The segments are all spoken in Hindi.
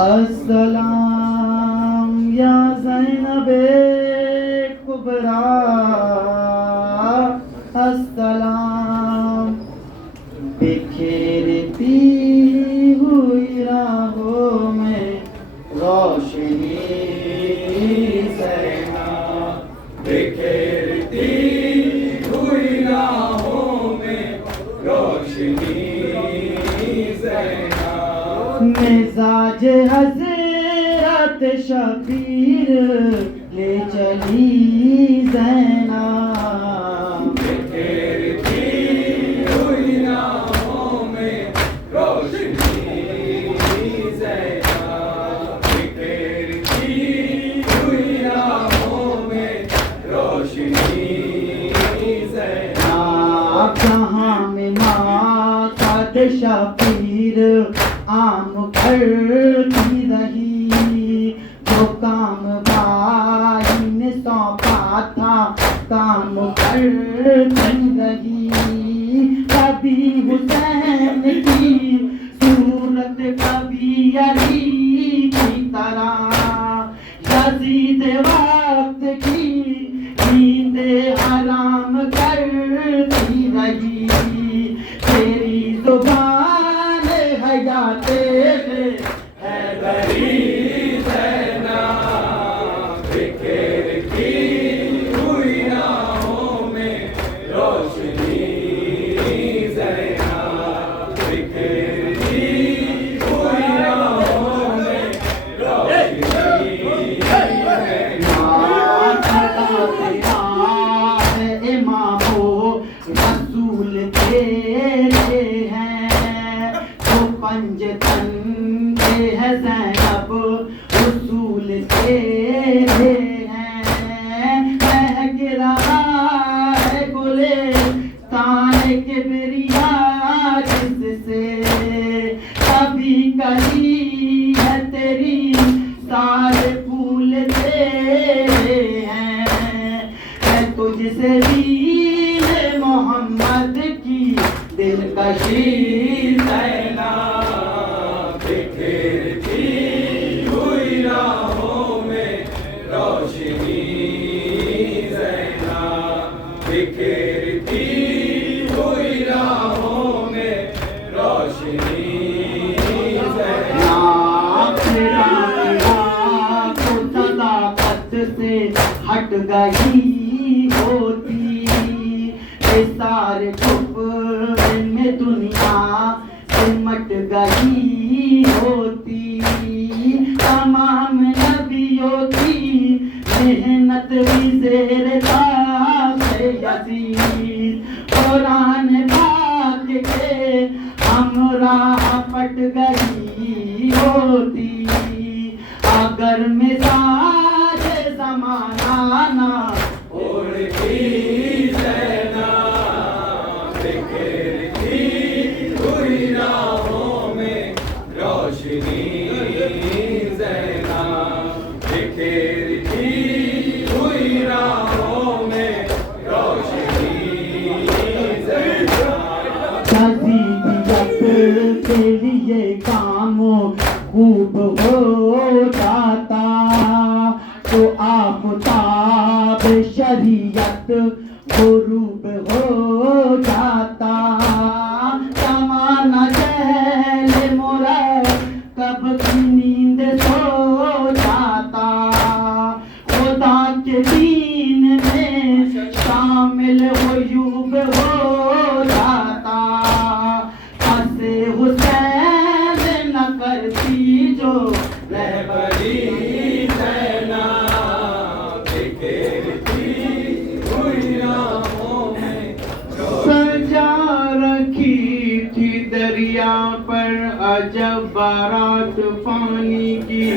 अस्सलाम या ज़ैनबे कुबरा, अस्सलाम। बिखेरती हुई राहों में रोशनी ज़ैना, बिखेरती हुई राहों में रोशनी ज़ैना। मिजाज हज़रत शबीर ले चली ज़ैना, बिखेरती हुई राहों में रोशनी ज़ैना, बिखेरती हुई राहों में रोशनी ज़ैना। जहाँ में माक़द शबीर आम भरती रही, जो काम भाई ने सौंपा था काम करती रही। कभी हुसैन की सूरत, कभी अली की तरह, यजीद वक्त की नींद हराम करती रही। तेरी जुबान हयाते हैदरी ज़ैना, बिखेरती हुई राहों में रोशनी ज़ैना, बिखेरती हुई राहों में रोशनी ज़ैना। इमामो रसूल तेरे हैं, तो पंजतन के है ज़ैनब रसूल तेरे हैं। महक रहा है गुलिस्तान किबरिया जिससे, कभी कली है तेरी सारे फूल तेरे हैं। है तुझसे दीन मोहम्मद की दिलकशी ज़ैना, बिखेरती हुई राहों में रोशनी ज़ैना, बिखेरती हुई राहों में रोशनी ज़ैना। तो सदाकत से हट गई होती, ये सारे चुप में दुनिया सिमट गई होती। तमाम नबियों की मेहनत भी ज़ेर ताक़ यज़ीद, कुरान पाक के हमराह पट गई होती। अगर मिजाज ज़माना ना उड़ती ज़ैना, बिखेरती हुई राहों में रोशनी ज़ैना, बिखेरती हुई राहों में रोशनी ज़ैना। तज़ीयत के लिए काम खूब हो जाता, तो आफ़ताब शरीयत ग़ुरूब हो जाता। ज़माना जहल मुरक्कब की नींद सो जाता, खुदा के दीन में शामिल हुयूब हो जाता। हसे हुसैन न करती जो रहबरी ज़ैना, बिखेरती हुई राहों में सजा रखी थी दरिया पर अजब बारात पानी की।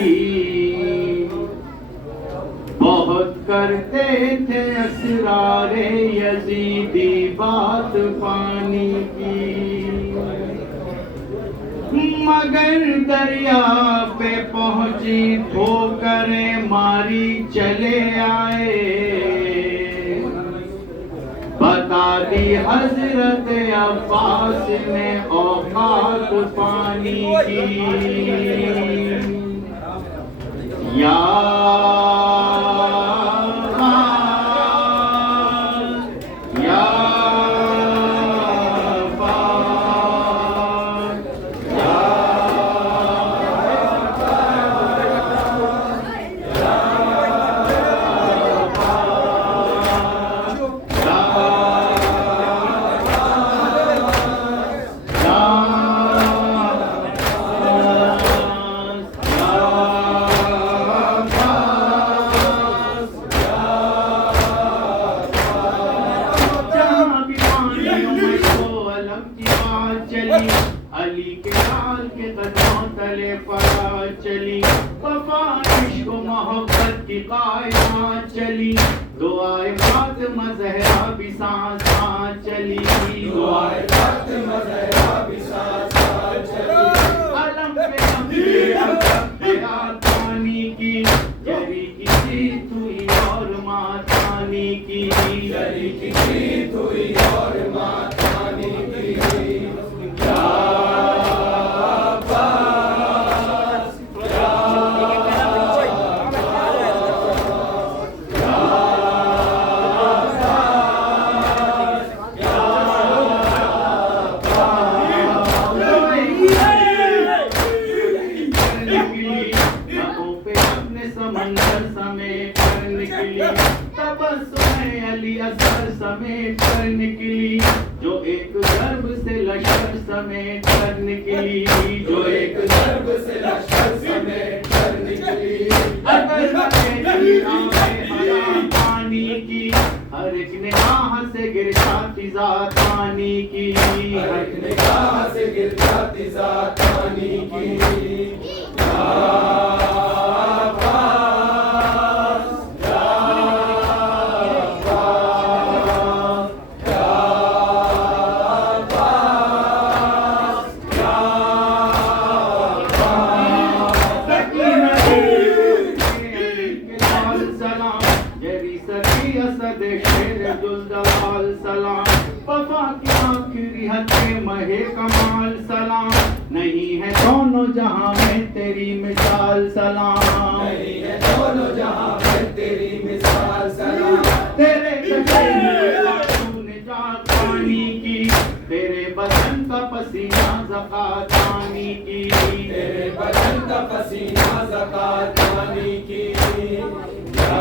बहुत करते थे असरारे यजीदी बात पानी की, मगर दरिया पे पहुंची ठोकरें मारी चले आए। बता दी हजरत अब्बास ने औकात पानी की। या या अली के लाल के कदमों तले पड़ा चली, वफा इश्क मोहब्बत की कायनात चली, दुआए फातिमा ज़हरा भी सांस सांस चली, दुआए फातिमा ज़हरा भी सांस सांस चली। अलम पे पानी की जरी की जीत हुई और मातानी की, जरी की जीत हुई और मातानी की। समंदर समेट कर निकली, तबस्सुम अली असर समेट कर निकली, जो एक गर्भ से लश्कर समेट कर निकली, जो एक गर्भ से लश्कर समेट कर निकली। अगर बचेगी आंखें हरा पानी की, हर एक निगाह से गिरता फिजा पानी की, हर एक निगाह से गिरता फिजा पानी की। वफा की आखिरी हद पे महे कमाल सलाम, नहीं है दोनों जहां में तेरी मिसाल सलाम, नहीं है दोनों जहां में तेरी मिसाल सलाम। तेरे तूने जात पानी की, तेरे बदन का पसीना ज़कात पानी की, तेरे बदन का पसीना ज़कात पानी की। या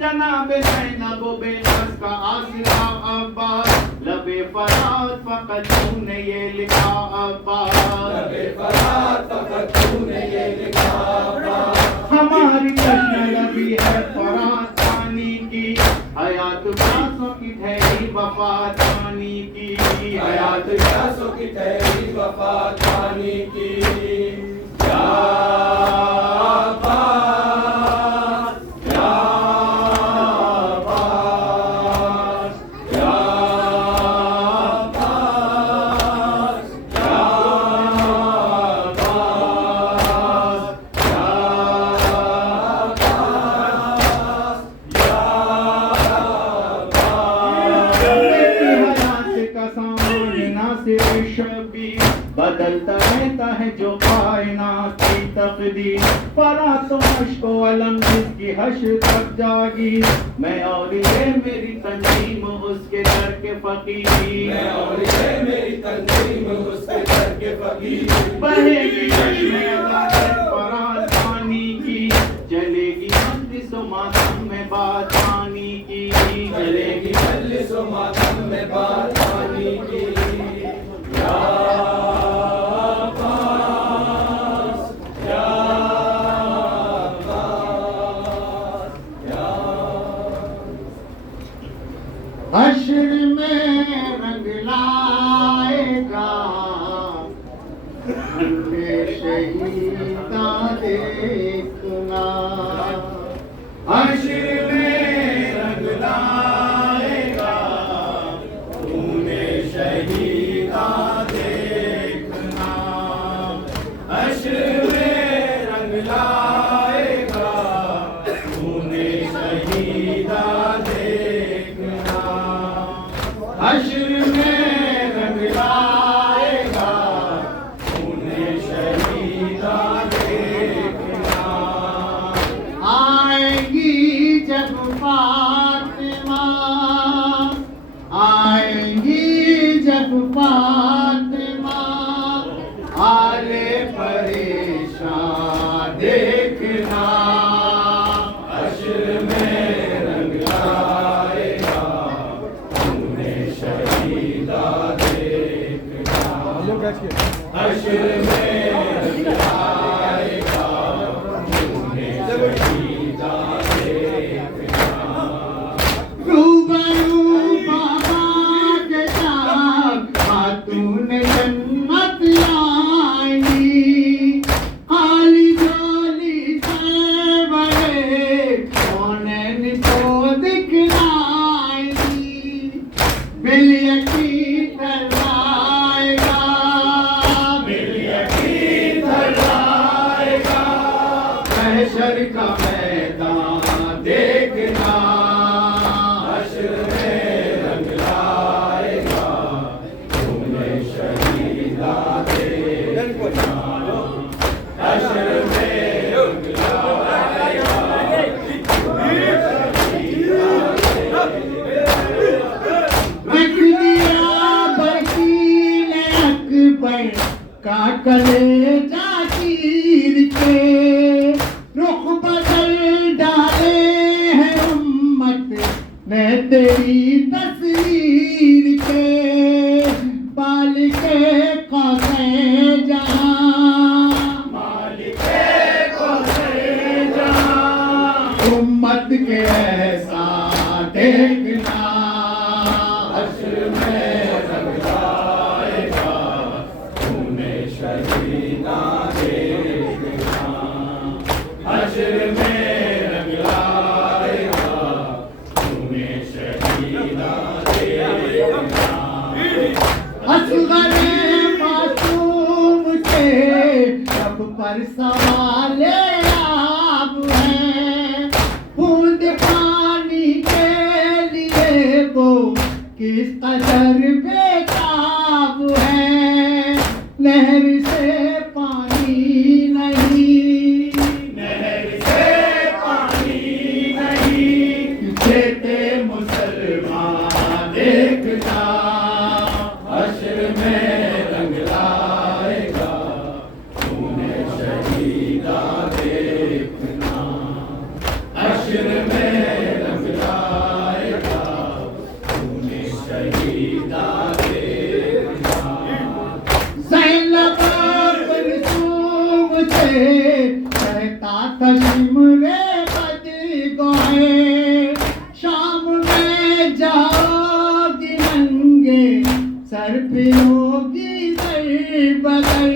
जनाबे ज़ैनब बेनस का आसिला अब्बास, लबे फरात फ़क़त तूने ये लिखा अब्बास, लबे फरात फ़क़त तूने ये लिखा अब्बास। हमारी कृष्ण लबी है फरात पानी की, हयात प्यासों की ठहरी वफ़ात पानी की, हयात प्यासों की ठहरी वफ़ात पानी की। या बदलता रहता है जो कायनात की तकदीर, फरात अश्को अलम जिसकी हश्र तक जागी, मैं और ये मेरी तंजीम उसके दर के फकीर, मैं और ये मेरी तंजीम उसके दर के फकीर। बहेगी चश्मे अज़ात फरात पानी की, चलेगी मजलिस व मातम में बात पानी की, चलेगी मजलिस व मातम में बात पानी की। हश्र में रंग लाएगा शहीदा देख फातिमा आएंगी जब फातिमा आले परेशान देखना हश्र में रंग लाएगा तूने शहीदा देखना हश्र में रंग लाएगा तूने शहीदा देखना रूबरू बाबा के साथ खातून जन्नत आएंगी आली जोली से बड़े कौनैन को दिखलाएंगी बिल यकीन लाएगा बिल यकीन लाएगा महशर का मैदान देखना हश्र में रंग लाएगा तूने शहीदा देखना हश्र में रंग लाएगा तूने शहीदा रख दिया वकील अकबर का कलेजा चीर के रुख बदल डाले हैं उम्मत ने तेरी तस्वीर के बाल के कौसे जहां मालिके को से जहां उम्मत के ऐसा देखना हश्र में रंग लाएगा तूने शहीदा देखना हश्र में रंग लाएगा तूने शहीदा देखना असगर मासूम के सब पर सवाले आब है बूंद पानी के लिए वो किस कदर बेताब है नहर से पानी नहीं नहर से पानी नहीं देते मुसलमान देखना हश्र में रंग लाएगा तूने शहीदा देखना हश्र में रंग लाएगा तूने शहीदा देखना ज़ैनब कुलसूम से कहता था शिमरे बदगोहे शाम में जाओगी नंगे सर पे होगी दर बदर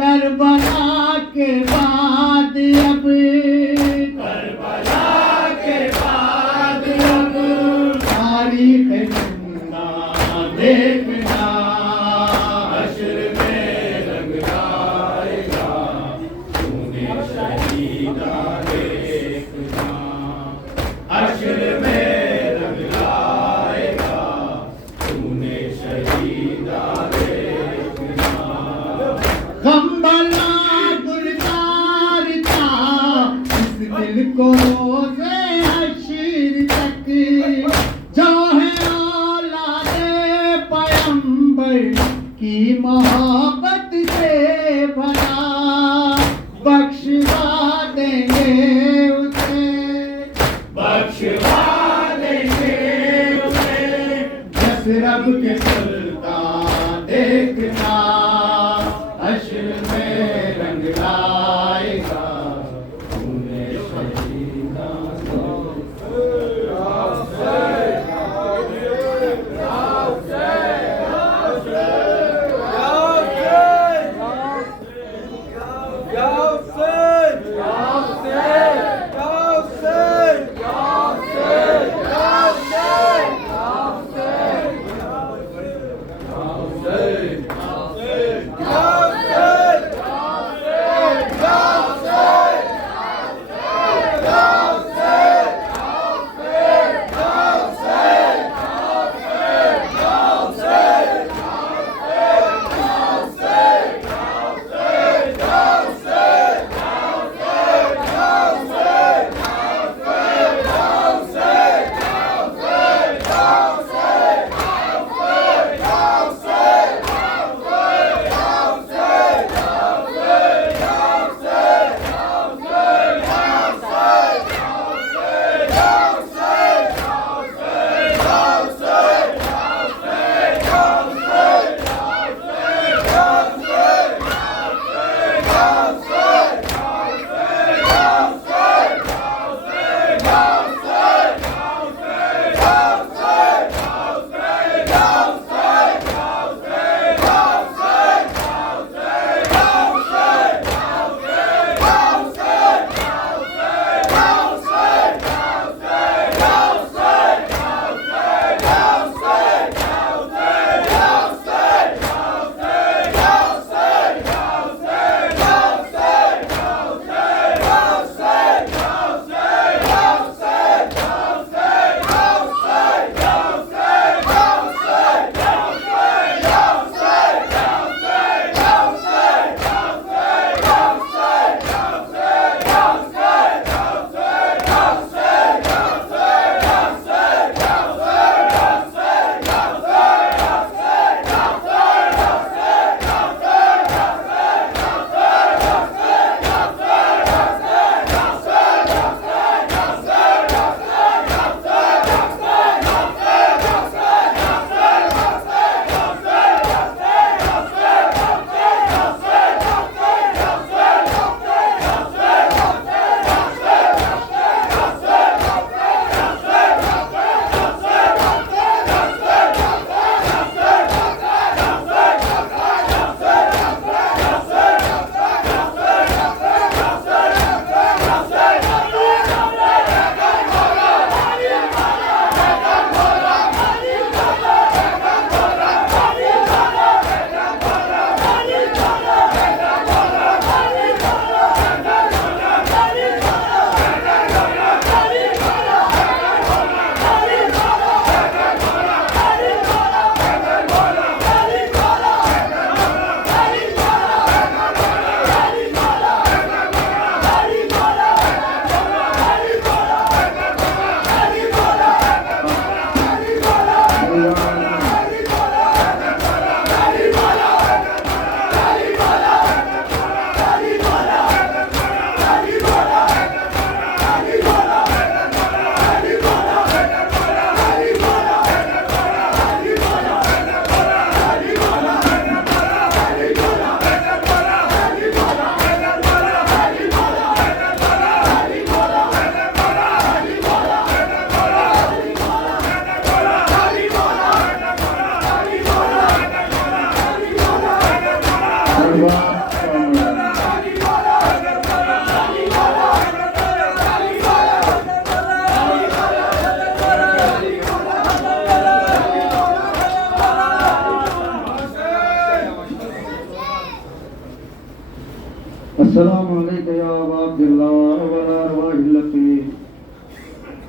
करबला के बाद अब करबला के बाद अब तारीख जिंदा देखना हश्र में रंग लाएगा तूने शहीदा देखना हश्र में रंग लाएगा तूने शहीदा देखना गम्बला गुलजार था इस दिल को रोज़े हश्र तक जो है औलादे पैगंबर की मोहब्बत से भरा बख्शवा देंगे उसे बख्शवा देंगे उसे बस रब के सुल्तान देखना हश्र में रंग लाएगा तूने शहीदा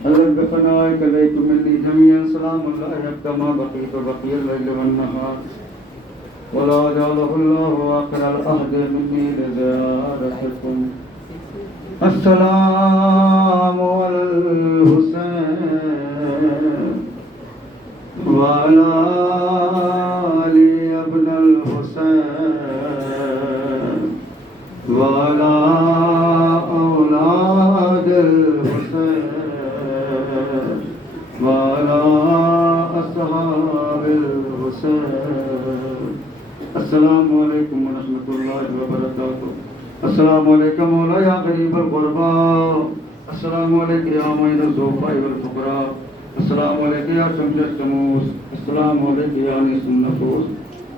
हज़रत बफ़नाए कलैतु मिन्नी जमीअन सलामुल्लाह यब्तमा बक़ीतु बक़ियल लैल वन्नहार वला जअलहुल्लाहु आखिरल अहदि मिन्नी लिज़ियारतिकुम अस्सलामु अलल हुसैन व अला आलि अब्नल हुसैन व अला औलादिल हुसैन व अला अस्हाबिल हुसैन। अस्सलामु अलैकुम व रहमतुल्लाहि व बरकातुहू। अस्सलामु अलैकुम मौला या गरीबल गुरबा। अस्सलामु अलैकुम या मुइनुल ज़ुफ़ा वल फ़ुक़रा। अस्सलामु अलैकुम या शम्सुश शमूस। अस्सलामु अलैकुम या निसुन नफूस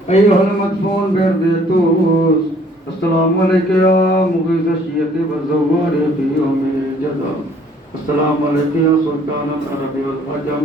अय्युहल मदफून बिरदतूस। अस्सलामु अलैकुम या मुग़ीज़ शिय्यति व ज़व्वार फ़ी यौमिल जज़ा। अस्सलामु अलैकुम या सुल्तान अल अरब वल अजम।